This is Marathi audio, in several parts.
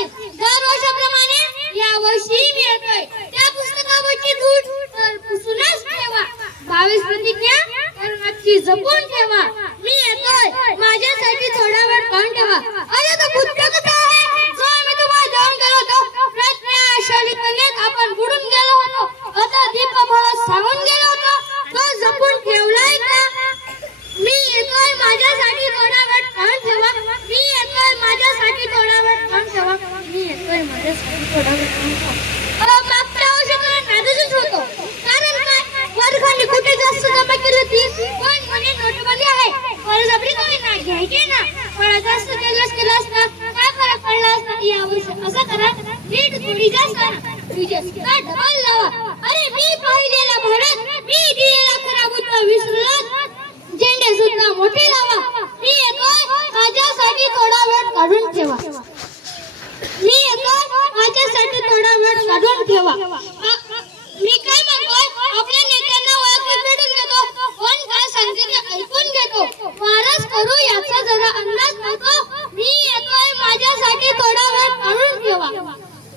असतील. दरवर्षाप्रमाणे या वर्षी मी येतोय. त्या पुस्तकावरची धूळ तर पुसूनच ठेवा. 22 प्रतिज्ञा तर नक्की जपून ठेवा. मी येतोय, माझ्यासाठी थोडा वेळ काढून ठेवा. अरे तो पुस्तक कसा आहे जो आम्ही तुम्हाला देऊन गेलो होतो. प्रज्ञा शैलीत आपण बुडून गेलो होतो. आता दीपभावात सांगून गेलो होतो. तो जपून ठेवलाय का? मी येतोय, माझ्यासाठी थोडा वेळ काढून ठेवा. मी येतोय, माझ्यासाठी थोडा वेळ काढून ठेवा. मी येतोय, माझ्यासाठी थोडा वेळ काढून ठेवा. मागच्या वर्षी तुला नादच होतो. कारण काय, वर्गाने कुठे जास्त जमा केली होती. पण म्हणे नोटबंदी आहे. बळजबरी तुम्ही ना घ्यायचे ना. थोडा जास्त केलास ना, काय फरक पडला असता. या वर्षी असं करा, नीट थोडी जास्त करा. तुझ्या डबल लावा. अरे मी पाहिलेला भारत, मी दिलेला खरा बुद्ध विसरलात. झेंडे सुद्धा मोठे लावा. मी येतोय, माझ्यासाठी थोडा वेळ काढून ठेवा. मी येतोय, माझ्यासाठी थोडा वेळ काढून ठेवा. मी काय म्हणतोय, आपल्या नेत्यांना ओळखून भेटून घेतो. कोण काय सांगते ते ऐकून घेतो. फारच करू याचा जरा अंदाज नव्हतो. मी येतोय, माझ्यासाठी थोडा वेळ काढून ठेवा.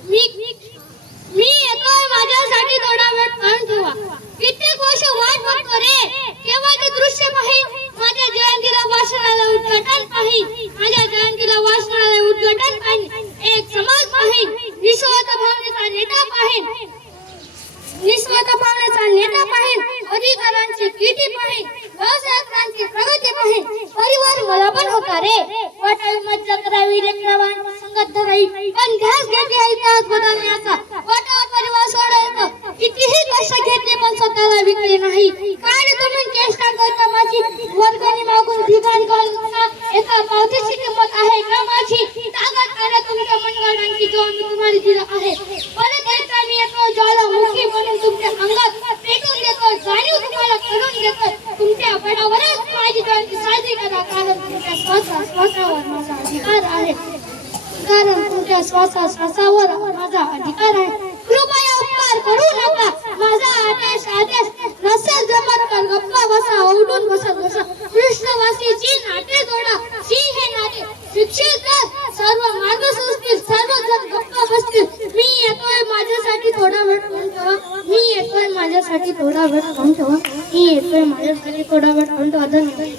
मी येतोय, माझ्यासाठी थोडा वेळ काढून ठेवा. कित्येक वर्ष वाट बघतो रे, केव्हा ते दृश्य पाहिन. माझ्या जयंतीला वाचनालय उद्घाटन पाहिन. माझ्या जयंतीला वाचनालय उद्घाटन पाहिन. एक समाज पाहिन. निस्वार्थ भावनेचा नेता पाहिन. निस्वार्थ भावनेचा नेता पाहिन. अधिकारांची किती पाहिन. व्यवसायाची प्रगती पाहिन. परिवार मला पण होता रे. वाटावी मज्जा करावी, लेकरावान संगत धरावी. पण ध्यास घेतली आहे त्याच बदलण्याचा. वाटावर परिवार सोडायचं. कितीही कष्ट घेतले पण स्वतःला विकले नाही. काय तुम्ही चेष्टा करता माझी. वर्गणी मागून भिकारी घालता. एका पावतीची किंमत आहे का माझी. ताकद करा तुमच्या मनगटांची जो मी तुम्हाला दिला आहे. परत एकदा मी येतो ज्वालामुखी म्हणून तुमच्या अंगात पेटून देतो. जाणीव तुम्हाला करून देतो. तुमच्या बळावरच माझी जयंती साजरी करा. कारण तुमच्या श्वासावर माझा अधिकार आहे. कारण तुमच्या श्वासावर माझा अधिकार आहे.